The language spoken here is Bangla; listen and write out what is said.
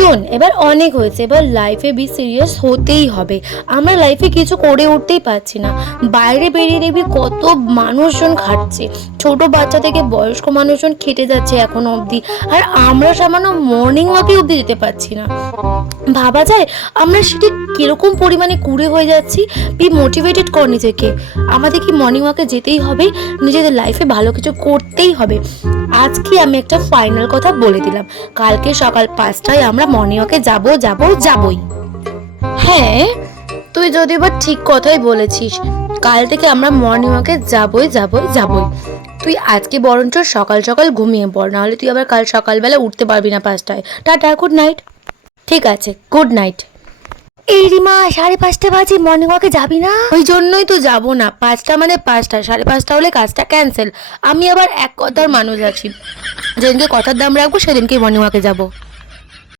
শোন, এবার অনেক হয়েছে, এবার লাইফে বি সিরিয়াস হতেই হবে। আমরা লাইফে কিছু করে উঠতেই পারছি না। বাইরে বেরিয়ে দেখবি কত মানুষজন খাটছে, ছোট বাচ্চা থেকে বয়স্ক মানুষজন খেটে যাচ্ছে এখনো অবধি, আর আমরা সামান্য মর্নিং ওয়াকে অবধি যেতে পারছি না। ভাবা যায় আমরা সেটা কিরকম পরিমাণে কুড়ে হয়ে যাচ্ছি। বি মোটিভেটেড কর নিজেকে। আমাদের কি মর্নিং ওয়াকে যেতেই হবে, নিজেদের লাইফে ভালো কিছু করতেই হবে। আজকে আমি একটা ফাইনাল কথা বলে দিলাম, কালকে সকাল 5টায় আমরা মর্নিং ওয়াকে যাবই। হ্যাঁ, তুই যদি বা ঠিক কথাই বলেছিস, কাল থেকে আমরা মর্নিং ওয়াকে যাবই। তুই আজকে বরঞ্চ সকাল সকাল ঘুমিয়ে পড়, নাহলে তুই আবার কাল সকালবেলা উঠতে পারবি না 5টায়। Tata, good night. ঠিক আছে, গুড নাইট। এই রিমা, 5:30 বাজে, মর্নিং ওয়াকে যাবি না? ওই জন্যই তো যাবো না। 5টা মানে 5টা, 5:30 হলে কাজটা ক্যান্সেল। আমি আবার এক কথার মানুষ আছি, যেদিনকে কথার দাম রাখবো সেদিনকেই মর্নিং ওয়াকে যাবো।